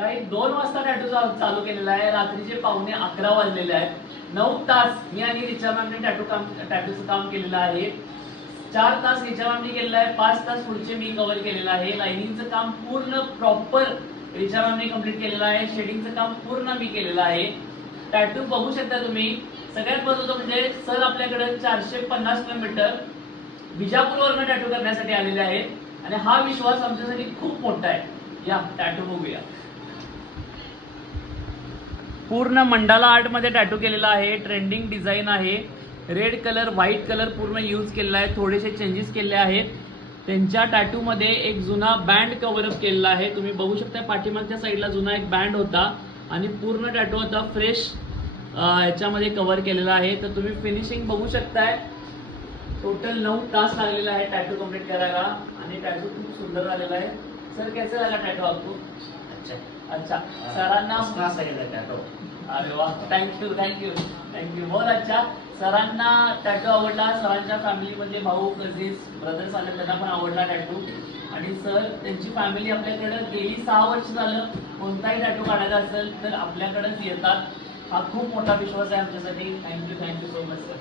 सकाळी 2 वाजता टॅटू चालू केलेला आहे, रात्रीचे 11:15 वाजलेले आहेत. 9 तास मी आणि रिचा मॅमने टॅटूचं काम केलेलं आहे. 4 तास रिचा मॅमने केलेलं आहे, 5 तास पुढचे मी कव्हर केलेलं आहे. लाइनिंगचं काम पूर्ण प्रॉपर रिचा मॅमने कम्प्लीट केलेलं आहे. शेडिंगचं काम पूर्ण मी केलेलं आहे. टॅटू बघू शकता तुम्ही. सगळ्यात महत्त्वाचं म्हणजे सर आपल्याकडे 450 किलोमीटर विजापूरवरनं टॅटू करण्यासाठी आलेले आहेत आणि हा विश्वास आमच्यासाठी खूप मोठा आहे. या टॅटू बघूया. पूर्ण मंडाला आर्ट मध्ये टॅटू केलेला आहे. ट्रेंडिंग डिझाईन आहे. रेड कलर व्हाईट कलर पूर्ण यूज केलेला आहे. थोडेसे चेंजेस केले आहेत. त्यांच्या टॅटू मध्ये एक जुना बँड कव्हरअप केलेला आहे. तुम्ही बघू शकता पाठीमागच्या साईडला जुना एक बँड होता आणि पूर्ण टॅटू आता फ्रेश ह्याच्यामध्ये कव्हर केलेला आहे. तर तुम्ही फिनिशिंग बघू शकताय. टोटल 9 तास लागलेला आहे टॅटू कंप्लीट करायला आणि टॅटू खूप सुंदर झालेला आहे. सर कैसा लगा टॅटू आपको? अच्छा सरांना टॅटू. अरे वा, थँक्यू थँक्यू थँक्यू, बहुत अच्छा. सरांना टॅटू आवडला. सरांच्या फॅमिलीमध्ये भाऊ कझिन्स ब्रदर्स आले, त्यांना पण आवडला टॅटू. आणि सर त्यांची फॅमिली आपल्याकडे गेली 6 वर्ष झालं कोणताही टॅटू काढायचा असेल तर आपल्याकडेच येतात. हा खूप मोठा विश्वास आहे आमच्यासाठी. Thank you thank you so much sir.